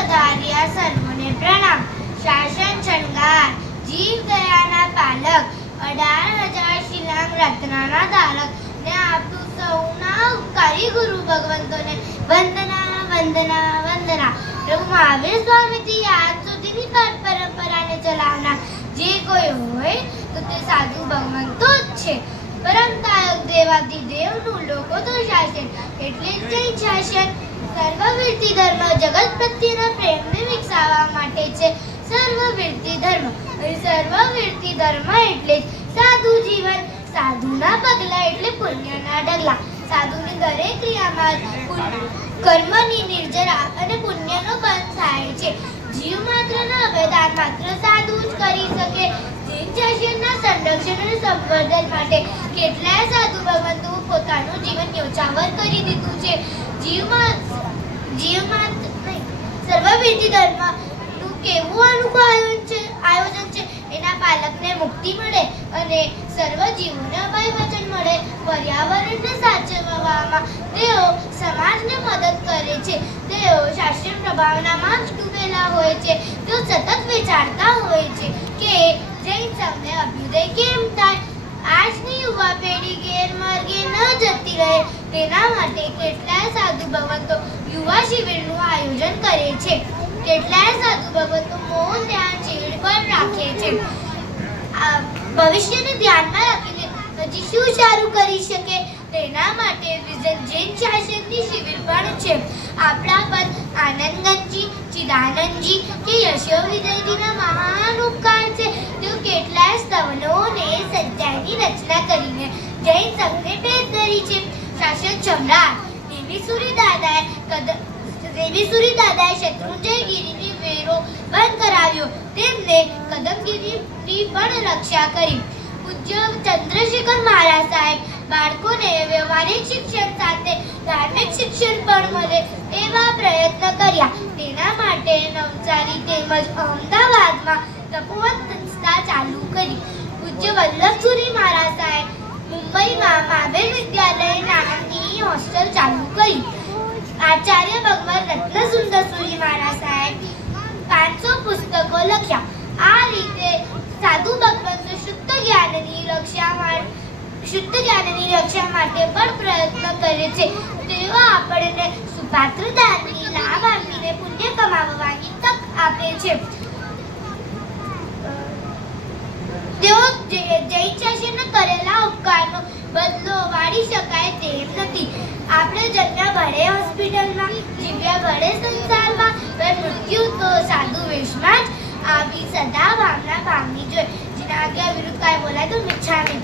પધાર્યા સર્વોને પ્રણામ. શાસન શણગાર જીવ દયાના પાલક 18,000 શિલાંગ રત્નાના ધારક ને આપતું સૌના ઉપકારી ગુરુ ભગવંતોને વંદના વંદના વંદના. પ્રભુ મહાવીર સ્વામીથી આજ સુધીની પરંપરાને ચલાવનાર જે કોઈ હોય તો તે સાધુ ભગવંતો જ છે. પરમતાયક દેવાધિદેવનું લોકો તો શાસન એટલે જ જૈન શાસન. સર્વવીરતી ધર્મ જગત પ્રત્યેના પ્રેમને વિકસાવવા માટે છે. સર્વવીરતી ધર્મ સર્વવીરતી ધર્મ એટલે જ સાધુ જીવન. સાધુના પગલા એટલે પુણ્યના ડગલા. સાધુની દરેક ક્રિયામાં કર્મની નિર્જરા અને પુણ્યનો બંધ થાય છે. જીવ માત્રના અભેદાન માત્ર સાધુ જ કરી શકે. જૈન શાસનના સંરક્ષણ અને સંવર્ધન માટે કેટલાય સાધુ ભગવંતો પોતાનું જીવન ન્યોછાવર કરી દીધું છે. સર્વવીરતી ધર્મનું કેવું અનોખું આયોજન છે. એના પાલકને મુક્તિ મળે અને સર્વ જીવોને અભય વચન મળે. પર્યાવરણને સાચવવામાં તેઓ સમાજને મદદ કરે છે. તેઓ શાસ્ત્રીય પ્રભાવનામાં જ ડૂબેલા હોય છે. તેઓ સતત વિચારતા હોય છે કે જૈન સંઘને અભ્યુદય કેમ થાય. આજની યુવા પેઢી ગેરમાર્ગે ન જતી રહે તેના માટે કેટલાય સાધુ ભગવંતો યુવા શિબિરનું આયોજન કરે છે. કેટલાય સાધુ ભગવંતો મૌન ધ્યાન શિબિર પણ રાખે છે. ભવિષ્યને ધ્યાનમાં રાખીને હજી શું સારું કરી શકે તેના માટે વિઝન જૈન શાસનની શિબિર પણ છે. આપણા પર આનંદગંજી, ચિદાનંદજી કે યશોવિજયજીના મહાન ઉપકાર છે. તેઓ કેટલાય સ્તવનોને સંચયની રચના કરીને જૈન સંઘને ભેદ ધરી છે. શાસન સમ્રાટ દેવીસુરી દાદાએ શત્રુંજયગીરીની વેરો બંધ કરાવ્યો. તેમને કદમગીરીની પણ રક્ષા કરી. પૂજ્ય ચંદ્રશેખર મહારાજ સાહેબ બાળકોને વ્યવહારિક શિક્ષણ સાથે ધાર્મિક શિક્ષણ પણ મળે એવા પ્રયત્ન કર્યા. તેના માટે નવસારી તેમજ અમદાવાદમાં તપોવન સંસ્થા ચાલુ કરી. પૂજ્ય વલ્લભસુરી મહારાજ સાહેબ મુંબઈમાં મહાવીર વિદ્યાલય નામની હોસ્ટેલ ચાલુ કરી. આચાર્ય ભગવાન રત્નસુંદરસુરી મહારાજ સાહેબ 500 પુસ્તકો લખ્યા. આ રીતે સાધુ ભગવંતો શુદ્ધ જ્ઞાનની રક્ષા માટે પણ પ્રયત્ન કરે છે. તેઓ આપણને સુપાત્ર દાનની લાભ આપીને પુણ્ય કમાવવાની તક આપે છે. તેઓ જૈન શાસનના કરેલા ઉપકારનો બદલો વાળી શકાય તેમ નથી. આપણે જન્મ્યા ભળે હોસ્પિટલમાં, જીવ્યા ભળે સંસારમાં, પણ મૃત્યુ તો સાધુ વેશમાં જ આવી સદા ભાવના પામવી જોઈએ. જેના આજ્ઞા વિરુદ્ધ કાંઈ બોલાય તો મિચ્છામી.